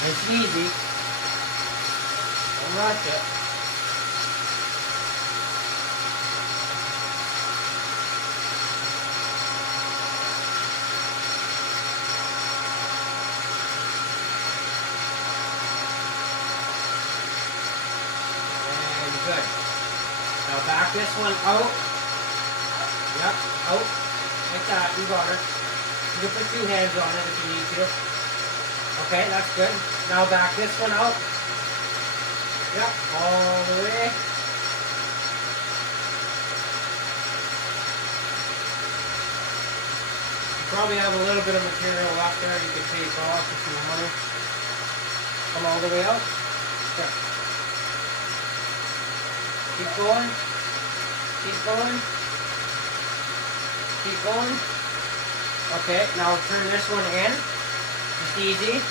It's easy. Don't rush it. And good. Now back this one out. Yep, out. Like that. You got her. You can put 2 hands on it if you need to. Okay, that's good. Now back this one out. Yep, all the way. You probably have a little bit of material left there you could take off if you want to. Come all the way out. There. Keep going. Keep going. Keep going. Okay, now turn this one in. Just easy.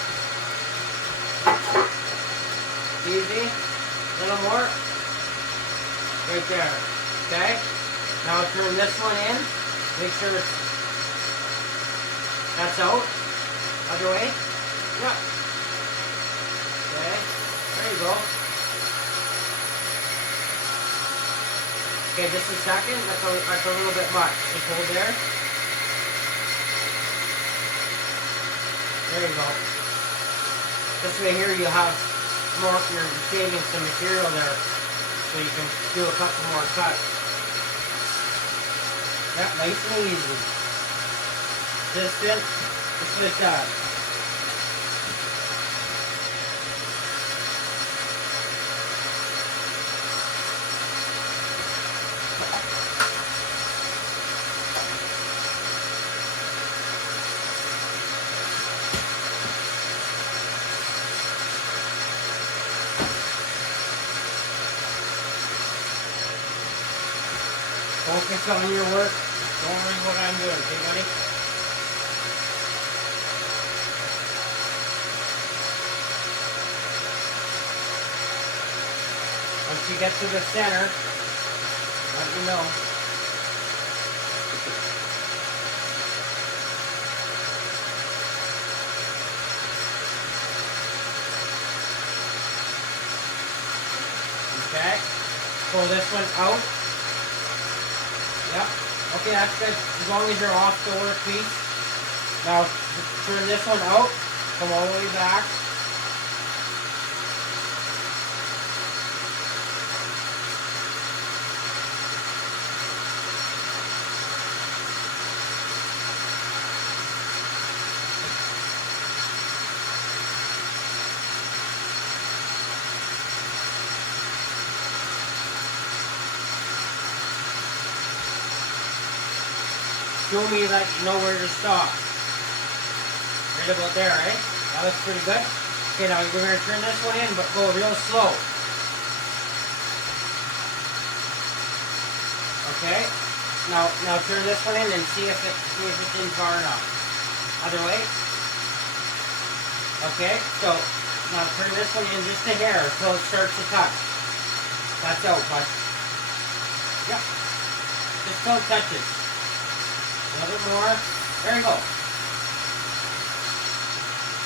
Easy. A little more. Right there. Okay? Now turn this one in. Make sure that's out. Other way. Yep. Okay. There you go. Okay, just a second. That's a little bit much. Just hold there. There you go. This way here you have more, you're saving some material there, so you can do a couple more cuts. Yep, nice and easy. Just like that. Focus on your work. Don't worry what I'm doing, okay, buddy? Once you get to the center, let me know. Okay. Pull this one out. Yep. Okay, that's good. As long as you're off the workpiece. Now, turn this one out. Come all the way back. Show me that you know where to stop. Right about there, eh? That looks pretty good. Okay, now we're going to turn this one in, but go real slow. Okay. Now turn this one in and see if it's in far enough. Other way. Okay. So now turn this one in just a hair until it starts to touch. That's out, bud. Yep. Just till it touches. A little bit more. There you go.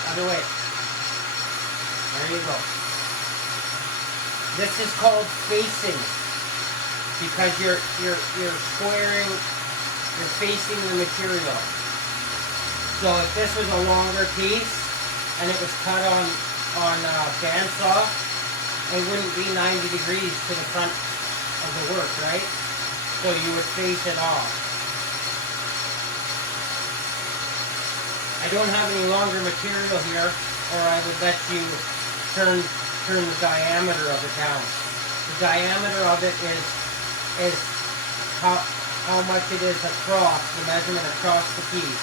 Other way. There you go. This is called facing, because you're squaring, you're facing the material. So if this was a longer piece and it was cut on bandsaw, it wouldn't be 90 degrees to the front of the work, right? So you would face it off. I don't have any longer material here, or I would let you turn the diameter of it down. The diameter of it is how much it is across, the measurement across the piece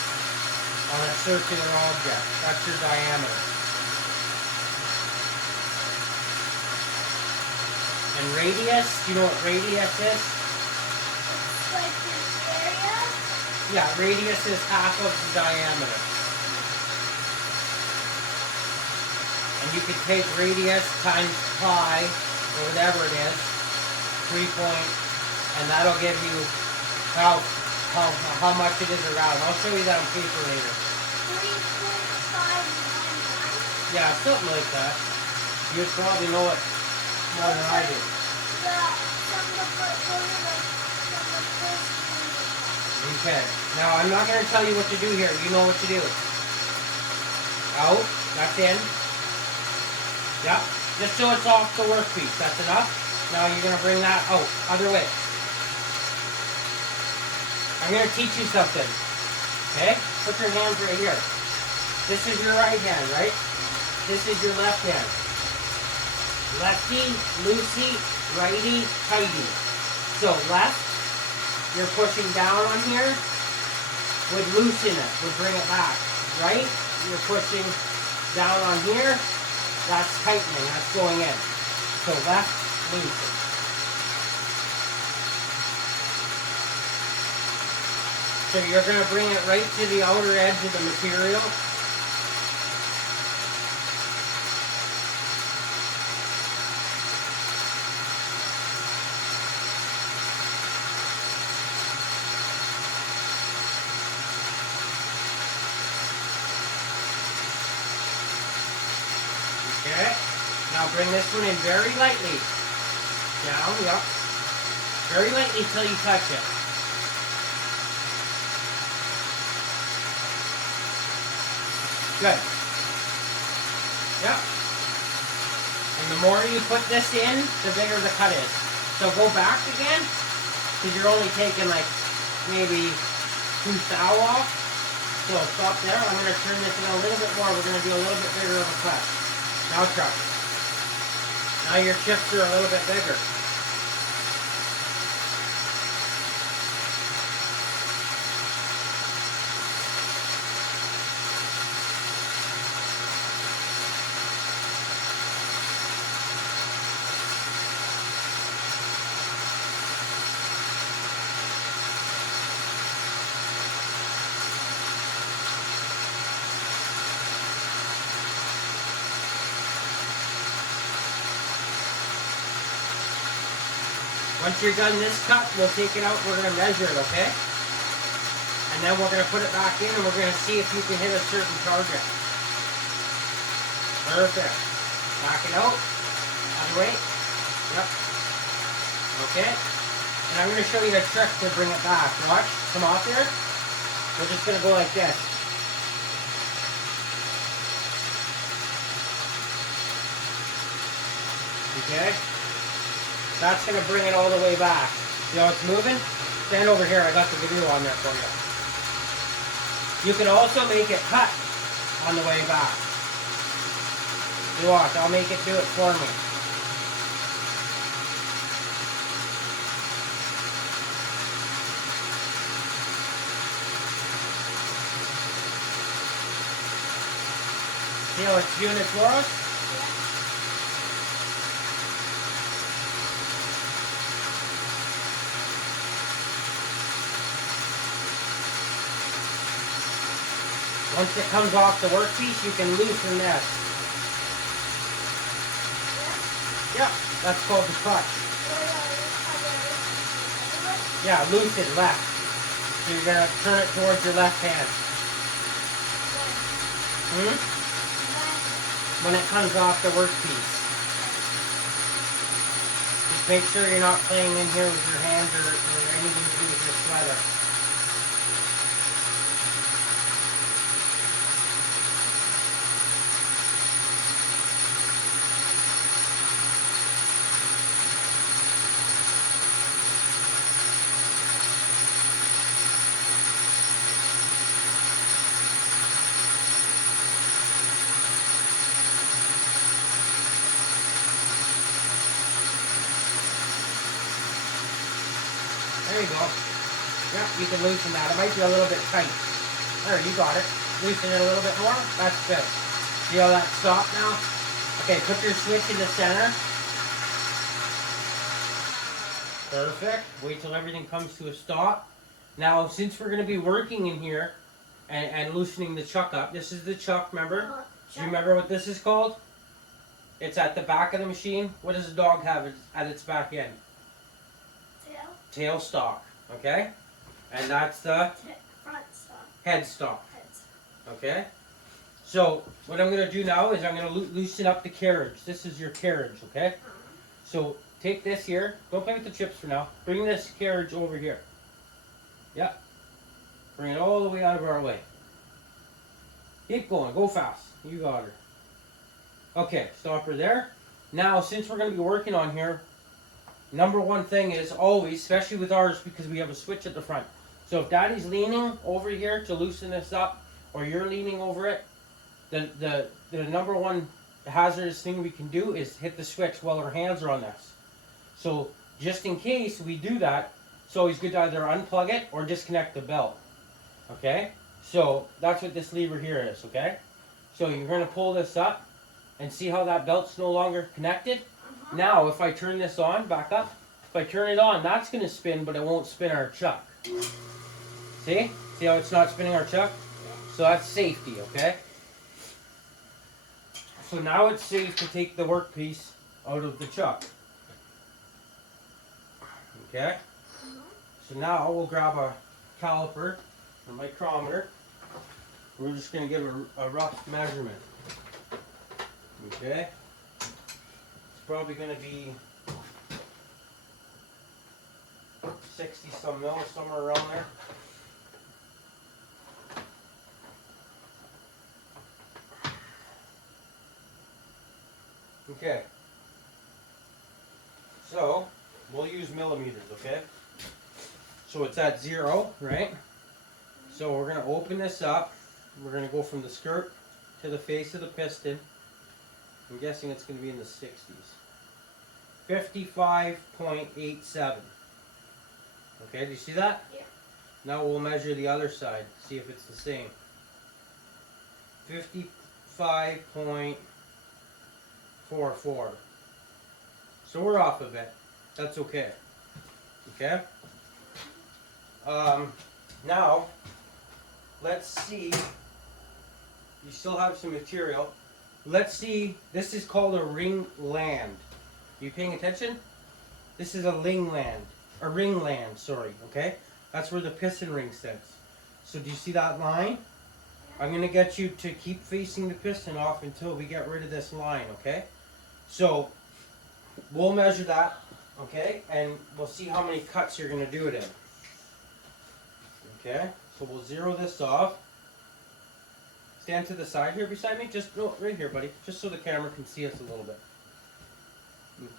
on a circular object. That's your diameter. And radius, do you know what radius is? It's like this area? Yeah, radius is half of the diameter. And you could take radius times pi, or whatever it is, 3 point, and that'll give you how much it is around. I'll show you that on paper later. 3.511. Yeah, something like that. You'd probably know it more than I do. Okay. Now I'm not going to tell you what to do here. You know what to do. Out. That's in. Yep. Just so it's off the workpiece. That's enough. Now you're going to bring that out. Other way. I'm going to teach you something. Okay? Put your hands right here. This is your right hand, right? This is your left hand. Lefty, loosey, righty, tighty. So left, you're pushing down on here, would loosen it, would bring it back. Right, you're pushing down on here, that's tightening, that's going in. So left, loosen. So you're going to bring it right to the outer edge of the material. Okay, now bring this one in very lightly. Down, yep. Very lightly till you touch it. Good. Yep. And the more you put this in, the bigger the cut is. So go back again, because you're only taking like maybe 2 thou off. So stop there. I'm going to turn this in a little bit more. We're going to do a little bit bigger of a cut. Now try. Now your chips are a little bit bigger. Once you're done this cut, we'll take it out, we're going to measure it, okay? And then we're going to put it back in and we're going to see if you can hit a certain target. Perfect. Back it out. Other way. Yep. Okay. And I'm going to show you a trick to bring it back. Watch. Come off there. We're just going to go like this. Okay. That's going to bring it all the way back. See how it's moving? Stand over here. I got the video on there for you. You can also make it cut on the way back. You watch. I'll make it do it for me. See how it's doing it for us? Once it comes off the workpiece, you can loosen this. Yeah, that's called the clutch. Yeah, loosen left. So you're going to turn it towards your left hand. When it comes off the workpiece. Just make sure you're not playing in here with your hands or anything to do with your sweater. There you go. Yep, you can loosen that. It might be a little bit tight. There, you got it. Loosen it a little bit more. That's good. See how that's stopped now? Okay, put your switch in the center. Perfect. Wait till everything comes to a stop. Now, since we're going to be working in here and loosening the chuck up, this is the chuck, remember? Do you remember what this is called? It's at the back of the machine. What does a dog have at its back end? Tail stalk, okay? And that's the front stalk. head stalk, okay? So what I'm going to do now is I'm going to loosen up the carriage. This is your carriage, okay? So take this here. Don't play with the chips for now. Bring this carriage over here. Yeah. Bring it all the way out of our way. Keep going. Go fast. You got her. Okay, stop her there. Now, since we're going to be working on here, number one thing is always, especially with ours, because we have a switch at the front. So if Daddy's leaning over here to loosen this up, or you're leaning over it, the number one hazardous thing we can do is hit the switch while our hands are on this. So just in case we do that, it's always good to either unplug it or disconnect the belt. Okay? So that's what this lever here is, okay? So you're going to pull this up and see how that belt's no longer connected? Now if I turn this on, back up, if I turn it on, that's going to spin, but it won't spin our chuck. See? See how it's not spinning our chuck? So that's safety, okay? So now it's safe to take the workpiece out of the chuck. Okay? So now we'll grab a caliper, a micrometer. We're just going to give a rough measurement. Okay? It's probably going to be 60 some mil, somewhere around there. Okay, so we'll use millimeters, okay? So it's at 0, right? So we're going to open this up. We're going to go from the skirt to the face of the piston. I'm guessing it's going to be in the 60s. 55.87. Okay, do you see that? Yeah. Now we'll measure the other side, see if it's the same. 55.44. So we're off a bit. That's okay. Okay? Now, let's see. You still have some material. Let's see. This is called a ring land. You paying attention? This is a ring land. A ring land, sorry. Okay? That's where the piston ring sits. So do you see that line? I'm going to get you to keep facing the piston off until we get rid of this line, okay? So, we'll measure that, okay? And we'll see how many cuts you're going to do it in. Okay? So we'll zero this off. Stand to the side here beside me. Just, no, right here, buddy. Just so the camera can see us a little bit.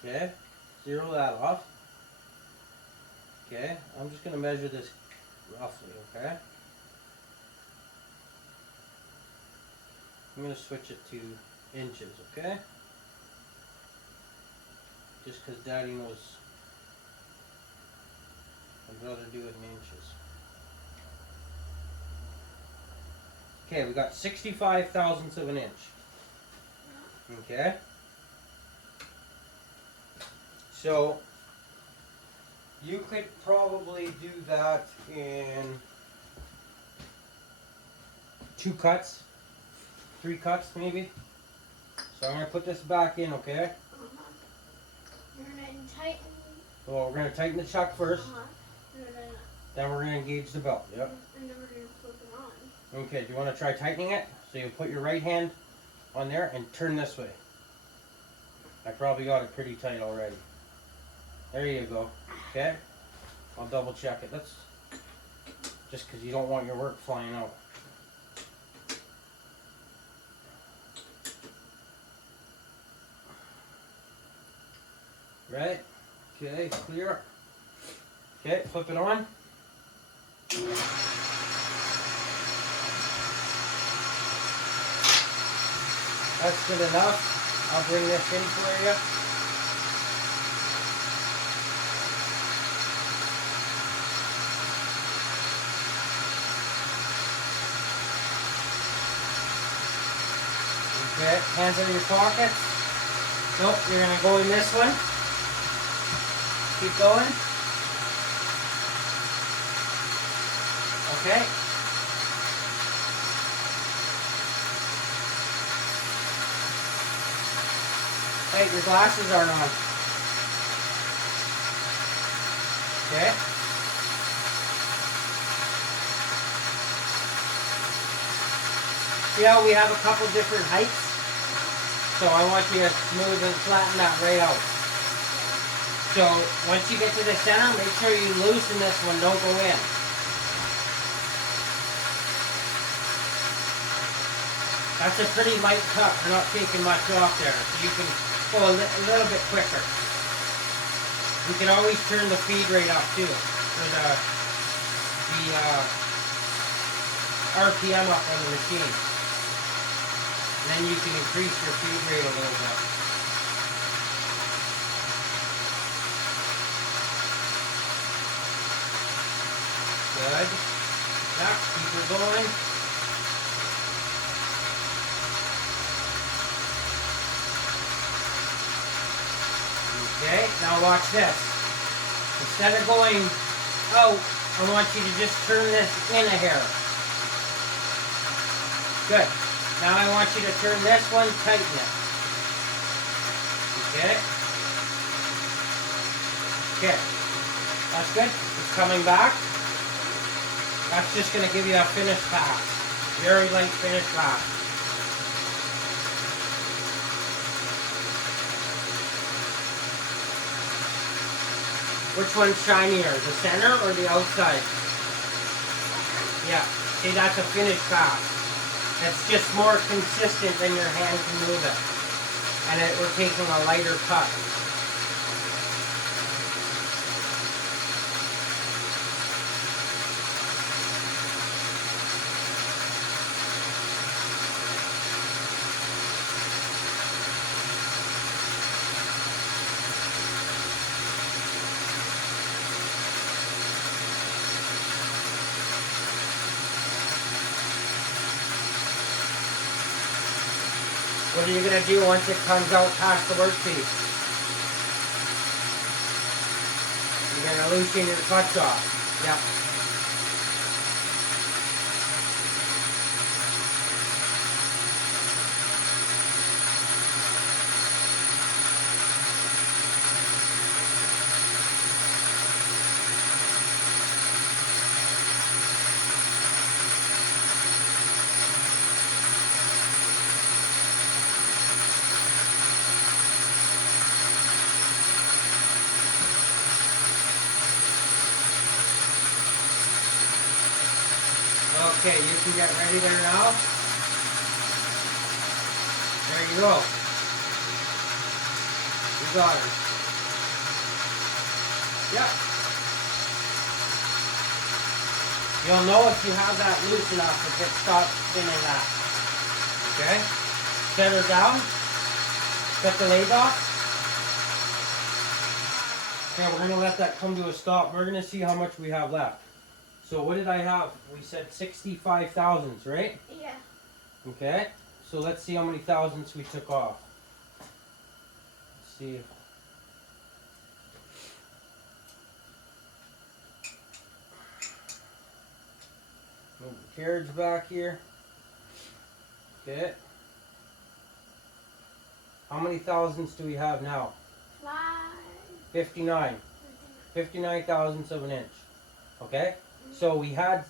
Okay? Zero that off. Okay? I'm just going to measure this roughly, okay? I'm going to switch it to inches, okay? Just because Daddy knows I'd rather do it in inches. Okay, we got 65 thousandths of an inch. Okay? So, you could probably do that in 2 cuts. 3 cuts maybe. So I'm going to put this back in, okay? You're going to tighten. So we're going to tighten the chuck first. And Then we're going to engage the belt. Yep. then we're going to flip it on. Okay, do you want to try tightening it? So you put your right hand on there and turn this way. I probably got it pretty tight already. There you go. Okay? I'll double check it. That's just because you don't want your work flying out. Right? Okay, clear. Okay, flip it on. That's good enough. I'll bring this in for you. Okay, hands in your pockets. Nope, you're going to go in this one. Keep going. Okay. Hey, your glasses aren't on. Okay. See how we have a couple different heights? So I want you to smooth and flatten that right out. So once you get to the center, make sure you loosen this one, don't go in. That's a pretty light cut, we're not taking much off there, so you can go a little bit quicker. You can always turn the feed rate up too, for the RPM up on the machine. And then you can increase your feed rate a little bit. Good. Back, keep her going. Okay, now watch this. Instead of going out, I want you to just turn this in a hair. Good. Now I want you to turn this one, tighten it. Okay. Okay. That's good. It's coming back. That's just going to give you a finish pass. Very light finish pass. Which one's shinier, the center or the outside? Yeah. See, that's a finish pass. It's just more consistent than your hand can move it. And we're taking a lighter cut. What are you going to do once it comes out past the workpiece? You're going to loosen your clutch off. Yep. Okay, you can get ready there now. There you go. You got her. Yep. You'll know if you have that loose enough if it stops spinning that. Okay? Set her down. Set the lathe off. Okay, we're going to let that come to a stop. We're going to see how much we have left. So what did I have? We said 65 thousandths, right? Yeah. Okay. So let's see how many thousandths we took off. Let's see. Move the carriage back here. Okay. How many thousandths do we have now? 59. 59 thousandths of an inch. Okay? So we had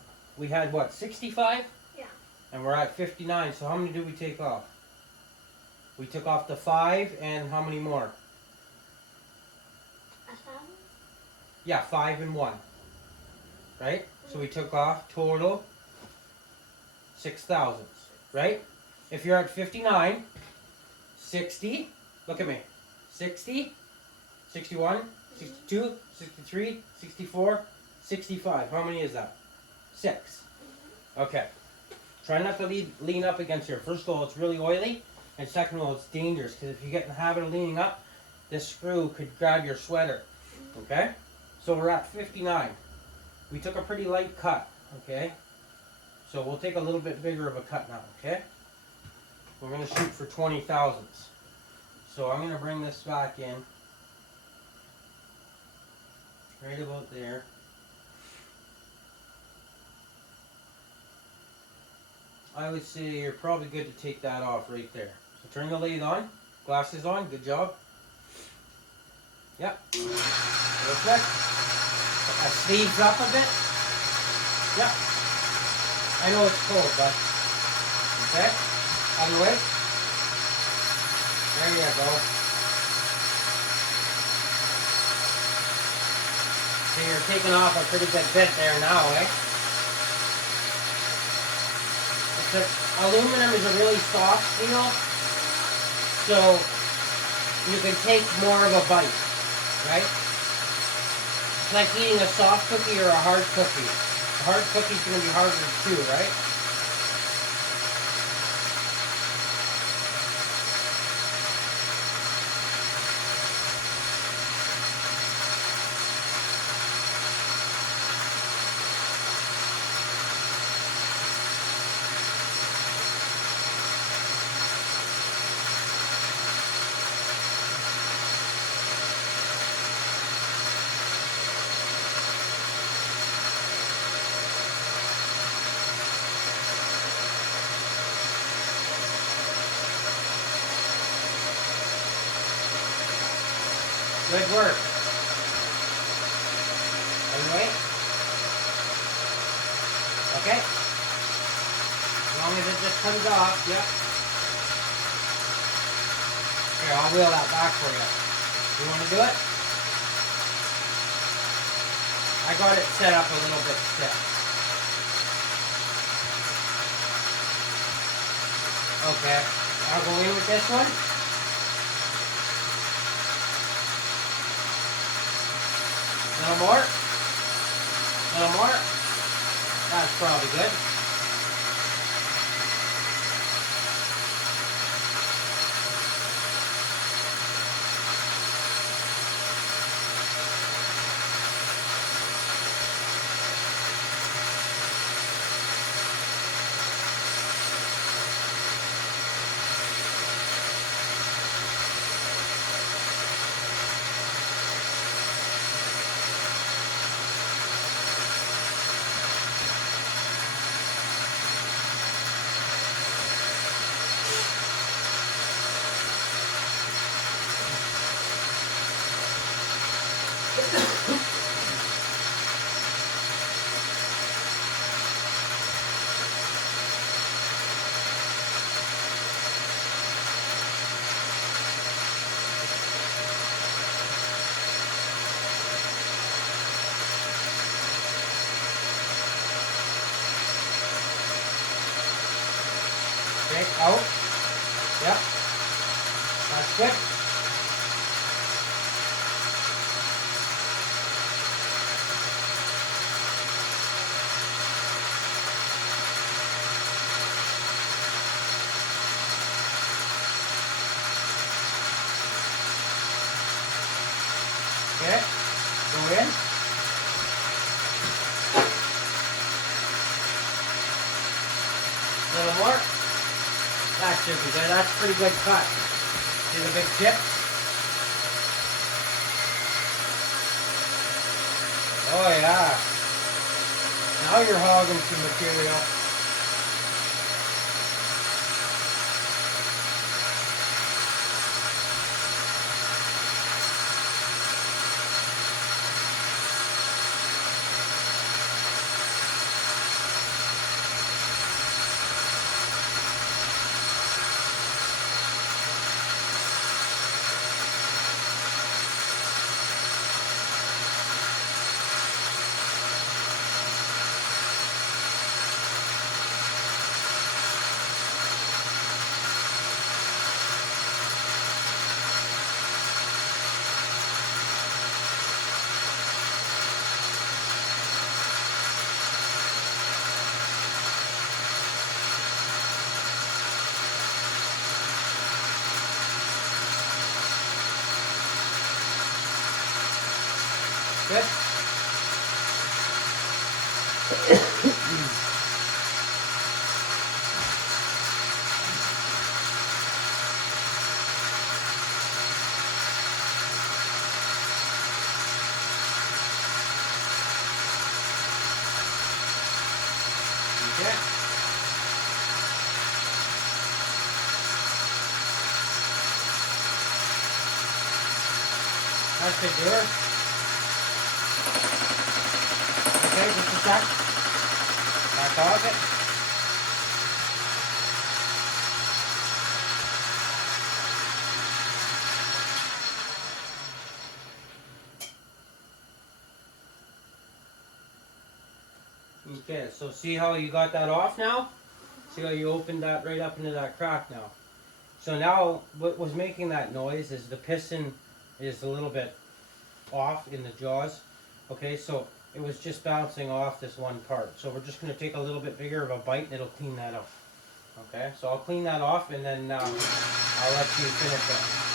what, 65? Yeah. And we're at 59. So how many do we take off? We took off the 5 and how many more? 1,000? Yeah, 5 and 1. Right? So we took off total 6 thousandths. Right? If you're at 59, 60, look at me. 60, 61, 62, 63, 64, 65. How many is that? 6. Okay. Try not to lean up against here. First of all, it's really oily. And second of all, it's dangerous. Because if you get in the habit of leaning up, this screw could grab your sweater. Okay? So we're at 59. We took a pretty light cut. Okay? So we'll take a little bit bigger of a cut now. Okay? We're going to shoot for 20 thousandths. So I'm going to bring this back in. Right about there. I would say you're probably good to take that off right there. So turn the lathe on. Glasses on. Good job. Yep. Perfect. Put my sleeves up a bit. Yep. I know it's cold, but Okay? Other way. There you go. So you're taking off a pretty good bit there now, eh? Aluminum is a really soft steel, so you can take more of a bite, right? It's like eating a soft cookie or a hard cookie. A hard cookie's going to be harder to chew, right? Good work. Anyway. Okay. As long as it just comes off, yep. Here, I'll wheel that back for you. You want to do it? I got it set up a little bit stiff. Okay. I'll go in with this one. A little more. A little more. That's probably good. Okay, out. Yep. That's good. Okay. Go in. A little more. That should be good. That's a pretty good cut. See the big chip? Oh yeah. Now you're hogging some material. Good. Okay. That should do it. Okay, just a sec. Back off it. Okay, so see how you got that off now? See how you opened that right up into that crack now? So now what was making that noise is the piston is a little bit off in the jaws. Okay, so it was just bouncing off this one part. So we're just going to take a little bit bigger of a bite and it'll clean that up. Okay, so I'll clean that off and then I'll let you finish it.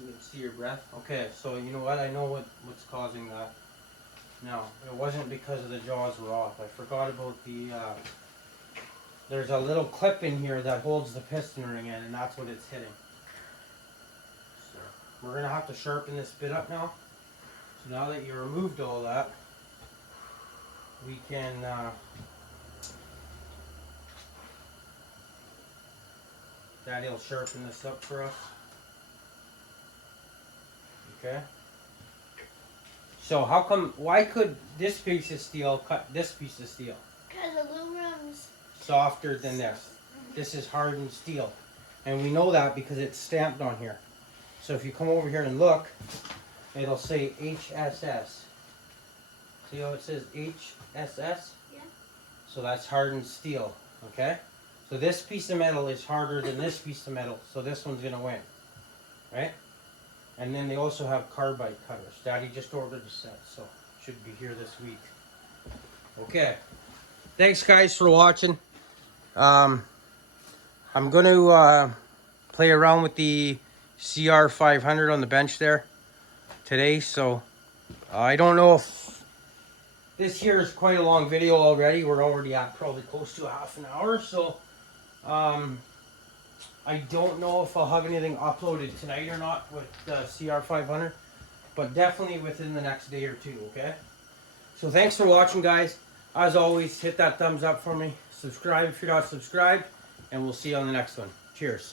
You can see your breath. Okay, so you know what? I know what's causing that. No, it wasn't because of the jaws were off. I forgot about the, there's a little clip in here that holds the piston ring in, and that's what it's hitting. So, we're going to have to sharpen this bit up now. So now that you removed all that, we can, Daddy'll sharpen this up for us. Okay. So how come, why could this piece of steel cut this piece of steel? Because aluminum's Softer than this. This is hardened steel. And we know that because it's stamped on here. So if you come over here and look, it'll say HSS. See how it says HSS? Yeah. So that's hardened steel, okay? So this piece of metal is harder than this piece of metal, so this one's gonna win, right? And then they also have carbide cutters. Daddy just ordered a set, so should be here this week. Okay. Thanks guys for watching. I'm going to play around with the CR500 on the bench there today. So I don't know if this here is quite a long video already. We're already at probably close to half an hour. So I don't know if I'll have anything uploaded tonight or not with the CR500, but definitely within the next day or two, okay? So thanks for watching, guys. As always, hit that thumbs up for me. Subscribe if you're not subscribed, and we'll see you on the next one. Cheers.